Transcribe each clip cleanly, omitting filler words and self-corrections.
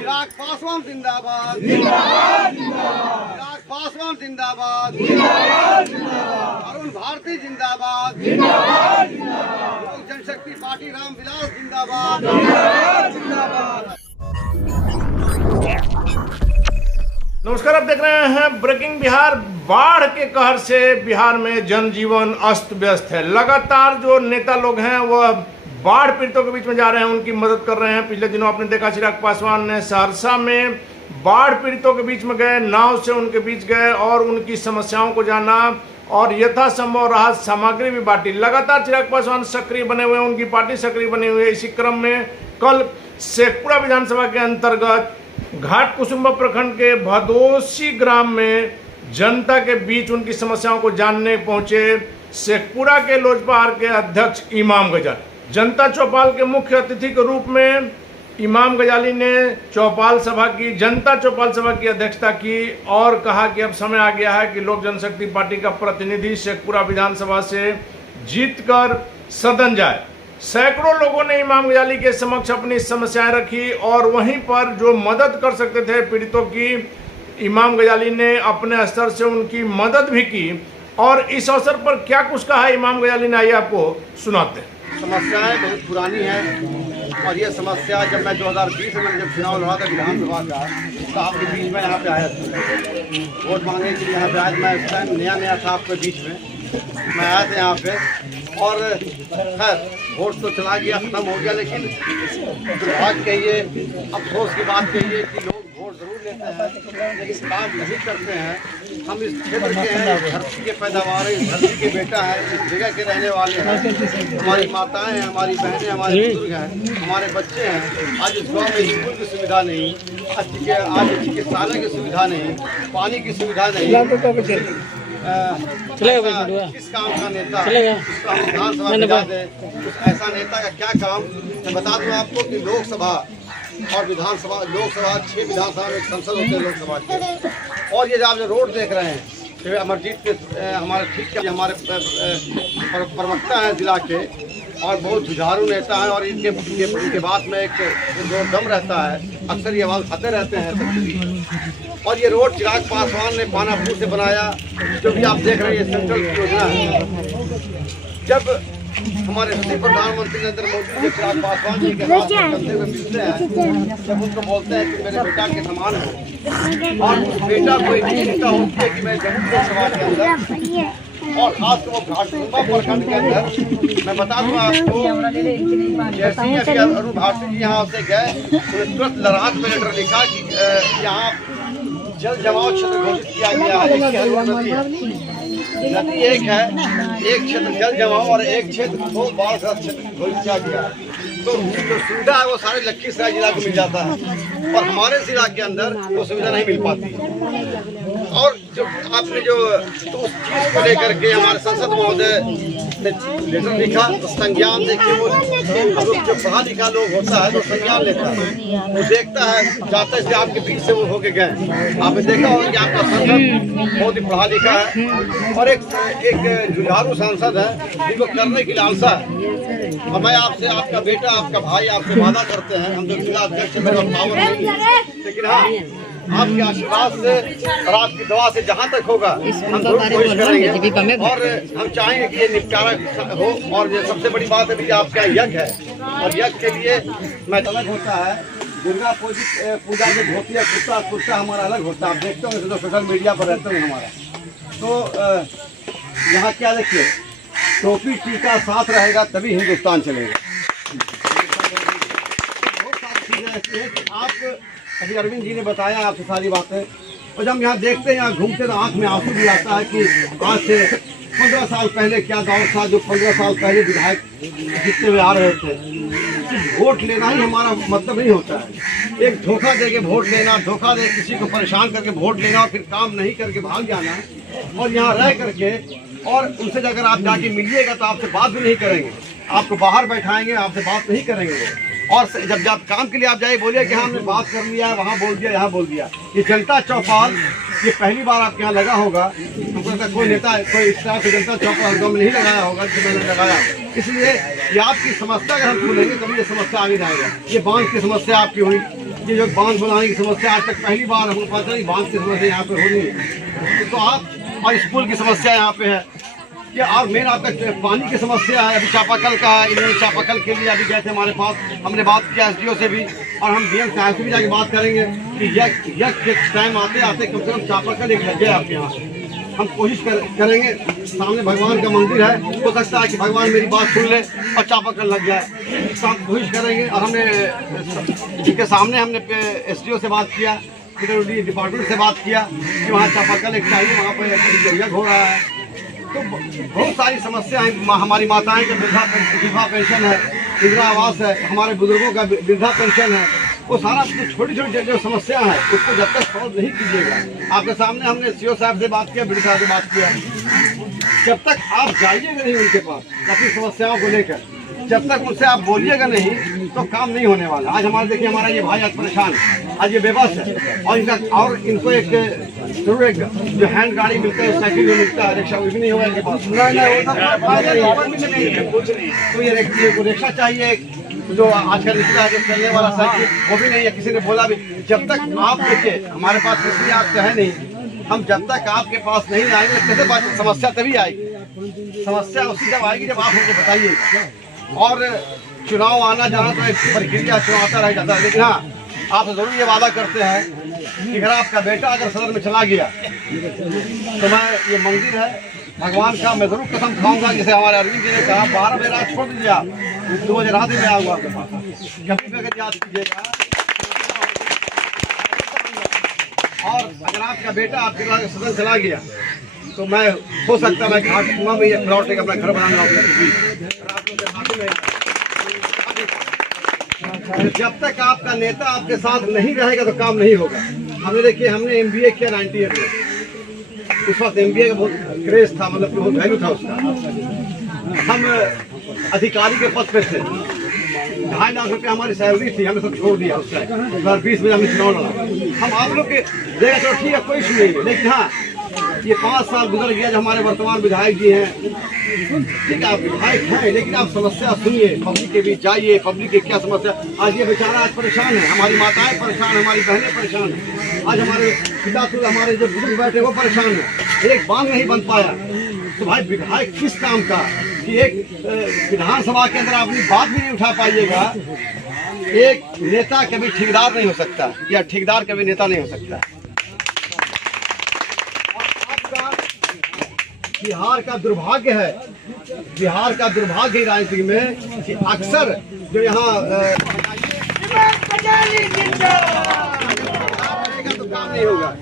चिराग पासवान जिंदाबाद, चिराग पासवान जिंदाबाद, अरुण भारती जिंदाबाद, लोक जनशक्ति पार्टी रामविलास जिंदाबाद। नमस्कार, आप देख रहे हैं ब्रेकिंग बिहार। बाढ़ के कहर से बिहार में जनजीवन अस्त व्यस्त है। लगातार जो नेता लोग हैं वह बाढ़ पीड़ितों के बीच में जा रहे हैं, उनकी मदद कर रहे हैं। पिछले दिनों आपने देखा चिराग पासवान ने सहरसा में बाढ़ पीड़ितों के बीच में गए, नाव से उनके बीच गए और उनकी समस्याओं को जाना और यथासंभव राहत सामग्री भी बांटी। लगातार चिराग पासवान सक्रिय बने हुए हैं, उनकी पार्टी सक्रिय बनी हुई है। इसी क्रम में कल शेखपुरा विधानसभा के अंतर्गत घाट कुसुम्बा प्रखंड के भदोसी ग्राम में जनता के बीच उनकी समस्याओं को जानने पहुंचे शेखपुरा के लोजपा आर के अध्यक्ष इमाम गजाली। जनता चौपाल के मुख्य अतिथि के रूप में इमाम गजाली ने जनता चौपाल सभा की अध्यक्षता की और कहा कि अब समय आ गया है कि लोक जनशक्ति पार्टी का प्रतिनिधि शेखपुरा विधानसभा से जीतकर सदन जाए। सैकड़ों लोगों ने इमाम गजाली के समक्ष अपनी समस्याएं रखी और वहीं पर जो मदद कर सकते थे पीड़ितों की, इमाम गजाली ने अपने स्तर से उनकी मदद भी की। और इस अवसर पर क्या कुछ कहा इमाम गजाली ने, आइए आपको सुनाते हैं। समस्याएं बहुत पुरानी है और ये समस्या जब मैं 2020 में जब चुनाव लड़ा था विधानसभा का, तो आपके बीच में यहाँ पे आया था वोट मांगने के लिए। यहाँ पे आया मैं उस टाइम नया था आपके बीच में, मैं आया था यहाँ पे। और खैर वोट तो चला गया, खत्म हो गया, लेकिन दुर्भाग्य कहिए, अफसोस की बात कहिए कि लोग वोट जरूर लेते हैं लेकिन काम नहीं करते हैं। हम इस क्षेत्र के हैं, इस धरती के पैदावार है, इस धरती के बेटा है, इस जगह के रहने वाले हैं। हमारी माताएं हैं, हमारी बहनें, हमारे बुजुर्ग हैं, हमारे बच्चे हैं। आज इस गाँव में स्कूल की सुविधा नहीं, आज चिकित्सालय की सुविधा नहीं, पानी की सुविधा नहीं। किस काम का नेता उसका हम विधानसभा में जा दें, ऐसा नेता का क्या काम। मैं बता दूं आपको कि लोकसभा और विधानसभा, लोकसभा 6 विधानसभा में संसद होते हैं लोकसभा के। और ये जो आप जो रोड देख रहे हैं, अमरजीत के हमारे ठीक हमारे प्रवक्ता हैं जिला के और बहुत जुझारू नेता हैं और इनके बात में एक जो दम रहता है, अक्सर ये आवाज़ खाते रहते हैं। और ये रोड चिराग पासवान ने पानापुर से बनाया, जो भी आप देख रहे हैं ये सेंट्रल की योजना है। जब हमारे प्रधानमंत्री नरेंद्र मोदी जी चिराग पासवान जी के साथ चलते हुए मिलते हैं, जब उनको बोलते हैं कि मेरे बेटा के समान है और उस बेटा को एक चिंता होती है कि मैं जम्मू लोकसभा के अंदर और खासकर वो घाट कुसुम्बा प्रखंड के अंदर, मैं बता दूं आपको, जैसे ही अरुण भारती जी यहाँ से गए तो तुरंत लड़ाक में लेटर लिखा कि यहाँ जल जमाव क्षेत्र घोषित किया गया है। नदी एक है, एक क्षेत्र जल जमाव और एक क्षेत्र दो बाढ़ क्षेत्र घोषित किया गया है। तो जो सुविधा है वो सारे लखीसराय जिला को मिल जाता है और हमारे जिला के अंदर वो सुविधा नहीं मिल पाती। और जो आपने जो तो उस चीज़ को लेकर के हमारे सांसद महोदय ने लेटर लिखा, तो संज्ञान देखिए वो जो पढ़ा लिखा लोग होता है तो संज्ञान लेता है, वो देखता है, जाते से आपके बीच से वो होके गए। आपने देखा होगा कि आपका सांसद बहुत ही पढ़ा लिखा है और एक जुझारू सांसद है जिनको करने की लालसा है। और मैं आपसे, आपका बेटा, आपका भाई आपसे वादा करते हैं, हम जो जिला अध्यक्ष मेरा पावर नहीं है, लेकिन हाँ आपके आशीर्वाद से और आपकी दुआ से जहाँ तक होगा हम जरूर कोशिश करेंगे और हम चाहेंगे कि ये निपटारा हो। और ये सबसे बड़ी बात है कि आपका यज्ञ है और यज्ञ के लिए मैं अलग होता है। दुर्गा पूजा में धोतिया कुर्ता हमारा अलग होता है। आप देखते होंगे तो सोशल मीडिया पर रहते हैं हमारा। तो यहाँ क्या देखिए, टोपी टीका साथ रहेगा तभी हिंदुस्तान चलेगा। बहुत सारी चीज़ें ऐसी हैं कि आप अभी अरविंद जी ने बताया आपसे सारी बातें, और जब हम यहाँ देखते हैं, यहाँ घूमते तो आँख में आंसू भी आता है कि आज से 15 साल पहले क्या दौर था, जो 15 साल पहले विधायक जीतते हुए आ रहे थे। वोट लेना ही हमारा मतलब नहीं होता है, एक धोखा दे के वोट लेना, धोखा दे किसी को परेशान करके वोट लेना और फिर काम नहीं करके भाग जाना। और यहाँ रह करके और उनसे अगर आप जाके मिलिएगा तो आपसे बात भी नहीं करेंगे, आपको बाहर बैठाएंगे, आपसे बात नहीं करेंगे वो। और जब काम के लिए आप जाए बोलिए कि हाँ हमने बात कर लिया है, वहाँ बोल दिया, यहाँ बोल दिया। ये जनता चौपाल ये पहली बार आपके यहाँ लगा होगा, हमको लगता है कोई नेता कोई इस तरह से जनता चौपाल हरदम नहीं लगाया होगा जो मैंने लगाया। इसलिए ये आपकी समस्या अगर हम सुनेंगे तभी ये समस्या आगे जाएगा। ये बांध की समस्या आपकी हुई, ये जो बांध बनाने की समस्या आज तक पहली बार हमको पता नहीं बांध की समस्या यहाँ पे हो रही है। तो आप और स्कूल की समस्या यहाँ पे है कि और मेन आपका पानी की समस्या है। अभी चापाकल का है, इन्होंने चापाकल के लिए अभी गए थे हमारे पास, हमने बात किया एसडीओ से भी और हम डीएम साहब से भी जाके बात करेंगे कि यह टाइम आते आते कम से कम चापाकल एक लग जाए आपके यहाँ। हम कोशिश करेंगे, सामने भगवान का मंदिर है, हो सकता है कि भगवान मेरी बात सुन ले और चापाकल लग जाए, तो हम कोशिश करेंगे। और हमने इनके सामने हमने एसडीओ से बात किया, पीडब्ल्यूडी डिपार्टमेंट से बात किया कि वहाँ चापाकल एक चाहिए, वहाँ पर यज्ञ हो रहा है। तो बहुत सारी समस्याएं, हमारी माताएं का विधवा पेंशन है, इंदिरा आवास है, हमारे बुजुर्गों का वृद्धा पेंशन है, वो सारा छोटी छोटी जो समस्या है उसको जब तक सॉल्व नहीं कीजिएगा। आपके सामने हमने सीओ साहब से बात किया, बीडी साहब से बात किया, जब तक आप जाइएगा नहीं उनके पास अपनी समस्याओं को लेकर, जब तक उनसे आप बोलिएगा नहीं तो काम नहीं होने वाला। आज हमारे देखिए हमारा ये भाई आज परेशान, आज ये बेबस है और इनको एक जरूर एक जो हैंड गाड़ी मिलता है, साइकिल जो मिलता है, रिक्शा वो भी नहीं होगा इनके पास, तो ये रिक्शा चाहिए जो आजकल निकला है, जो चलने वाला साइकिल वो भी नहीं है। किसी ने बोला भी जब तक आप देखिए हमारे पास किसी आप तो है नहीं, हम जब तक आपके पास नहीं आएंगे कैसे बात, समस्या तभी आएगी। समस्या उसी जब आएगी जब आप मुझे बताइएगा। और चुनाव आना जाना तो एक प्रक्रिया, चुनाव आता रह जाता है, लेकिन हाँ आप जरूर ये वादा करते हैं कि अगर आपका बेटा अगर सदन में चला गया तो मैं ये मंदिर है भगवान का, मैं जरूर कसम खाऊंगा, जैसे हमारे अरविंद जी ने कहा 12 बजे रात छोड़ दीजिए, आप 2 बजे रात में आऊँगा आपके पास, कभी भी अगर याद कीजिएगा। और अगर आपका बेटा आपके पास सदन चला गया तो मैं हो सकता है घाट कुआं में ये प्लॉट अपना घर बनाना जब तक आपका नेता आपके साथ नहीं रहेगा तो काम नहीं होगा। हमने देखिए हमने MBA किया 98 में, उस वक्त MBA का बहुत क्रेज था, मतलब बहुत वैल्यू था उसका। हम अधिकारी के पद पे थे, 2.5 लाख रुपये हमारी सैलरी थी, हमने सब छोड़ दिया उस टाइम 2020 में हमने चुनाव लड़ा। हम आप लोग के देखा तो ठीक है, कोई इशू नहीं है, लेकिन हाँ ये 5 साल गुजर गया जो हमारे वर्तमान विधायक जी हैं, ठीक है आप विधायक हैं लेकिन आप समस्या सुनिए, पब्लिक के बीच जाइए, पब्लिक की क्या समस्या। आज ये बेचारा आज परेशान है, हमारी माताएं परेशान, हमारी बहनें परेशान हैं, आज हमारे पिता हमारे जो बुजुर्ग बैठे वो परेशान है। एक बांध नहीं बन पाया तो भाई विधायक किस काम का, कि एक विधानसभा के अंदर अपनी बात भी नहीं उठा पाइएगा। एक नेता कभी ठेकेदार नहीं हो सकता, या ठेकेदार कभी नेता नहीं हो सकता। बिहार का दुर्भाग्य है, बिहार का दुर्भाग्य राजनीति में कि अक्सर जो यहाँ तो काम नहीं होगा।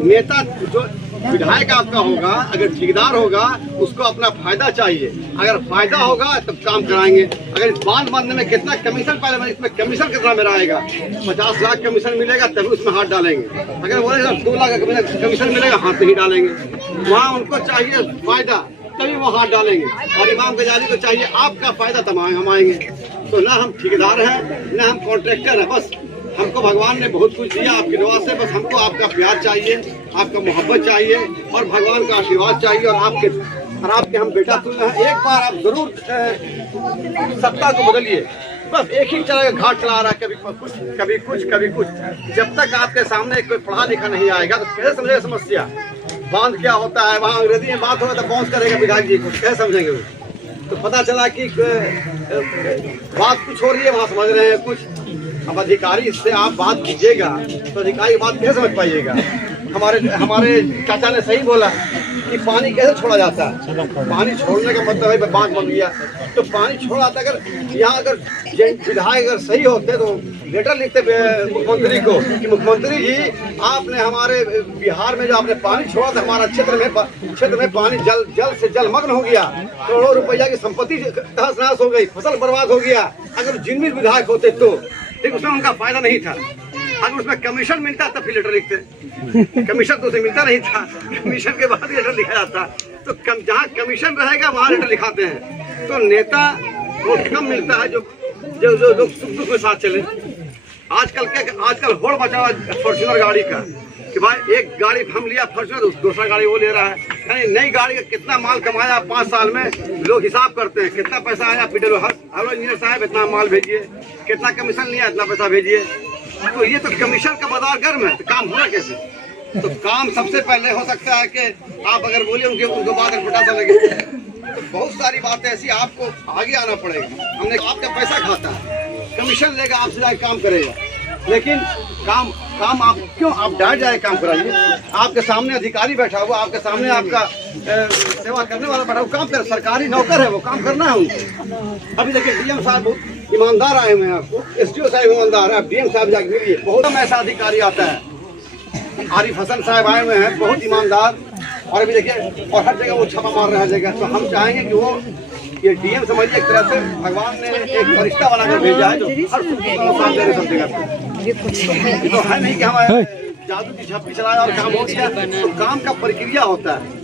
नेता जो विधायक आपका होगा, अगर ठेकेदार होगा उसको अपना फायदा चाहिए, अगर फायदा होगा तब काम कराएंगे। अगर इस बांध बांधने में कितना कमीशन, पहले इसमें कमीशन कितना मेरा आएगा, 50 लाख कमीशन मिलेगा तभी उसमें हाथ डालेंगे। अगर बोले 2 लाख का कमीशन मिलेगा हाथ नहीं डालेंगे। वहाँ उनको चाहिए फायदा तभी वो हाथ डालेंगे, और इमाम गजाली को चाहिए आपका फायदा तब हम आएंगे। तो ना हम ठेकेदार हैं ना हम कॉन्ट्रैक्टर हैं, बस हमको भगवान ने बहुत कुछ दिया आपकी दुआ से, बस हमको आपका प्यार चाहिए, आपका मोहब्बत चाहिए और भगवान का आशीर्वाद चाहिए। और आपके हम बेटा तुल्य हैं, एक बार आप जरूर सत्ता को बदलिए। बस एक ही तरह का घाट चला रहा है, कभी कुछ कभी कुछ कभी कुछ। जब तक आपके सामने कोई पढ़ा लिखा नहीं आएगा तो कैसे समझेगा समस्या, बांध क्या होता है। वहाँ अंग्रेजी में बात होगा तो बाउंस करेगा विधायक जी को, कैसे समझेंगे वो। तो पता चला कि बात कुछ हो रही है, वहाँ समझ रहे हैं कुछ। अब अधिकारी से आप बात कीजिएगा तो अधिकारी बात कैसे समझ पाइएगा। हमारे चाचा ने सही बोला कि पानी कैसे छोड़ा जाता है। पानी छोड़ने का मतलब है बांध बन गया तो पानी छोड़ा जाता। अगर यहाँ अगर विधायक अगर सही होते तो लेटर लिखते मुख्यमंत्री को कि मुख्यमंत्री जी आपने हमारे बिहार में जो आपने पानी छोड़ा था, हमारा क्षेत्र में पानी जल से जलमग्न हो गया, करोड़ों रुपया की संपत्ति तहस नहस हो गई, फसल बर्बाद हो गया। अगर जिनमें विधायक होते तो लेकिन उसमें उनका फायदा नहीं था। अगर उसमें कमीशन मिलता तब फिर लेटर लिखते, कमीशन तो उसे मिलता नहीं था, कमीशन के बाद लेटर लिखा जाता। तो जहाँ कमीशन रहेगा वहाँ लेटर लिखाते हैं। तो नेता वो कम मिलता है जो लोग सुख दुख में साथ चले। आजकल होड़ बचा हुआ फॉर्च्यूनर गाड़ी का कि भाई एक गाड़ी हम लिया फॉर्च्यूनर, दूसरा गाड़ी वो ले रहा है। यानी नई गाड़ी का कितना माल कमाया 5 साल में, लोग हिसाब करते हैं कितना पैसा आया। हेलो इंजीनियर साहब इतना माल भेजिए, कितना कमीशन लिया इतना पैसा भेजिए। तो ये तो कमीशन का बाजार गर्म है, तो काम होना कैसे? तो काम सबसे पहले हो सकता है कि आप अगर बोले उनको बाद में पटासा लगे, तो बहुत सारी बातें ऐसी आपको आगे आना पड़ेगा। हमने आपका पैसा खाता है, कमीशन लेगा, आपसे जाके काम करेगा, लेकिन काम आप क्यों आप डायरेक्ट जाके काम कराइए। आपके सामने अधिकारी बैठा हुआ, आपके सामने आपका सेवा करने वाला बैठा हुआ, काम कर, सरकारी नौकर है वो, काम करना है उनको। अभी देखिए डीएम साहब बहुत ईमानदार आए हुए हैं, आपको एसडीओ साहब ईमानदार है, डीएम साहब जाके मिलिए, बहुत ऐसा अधिकारी आता है। आरिफ हसन साहब आए हुए हैं, बहुत ईमानदार, और अभी देखिए और हर जगह वो छापा मार रहा है जगह। तो हम चाहेंगे कि वो ये डीएम समझिए एक तरह से भगवान ने एक फरिश्ता बनाकर भेजा है जो हर काम दे रहे सब जगह। तो है नहीं कि हम जादू की झप्पी चलाए और काम हो गया, तो काम का प्रक्रिया होता है।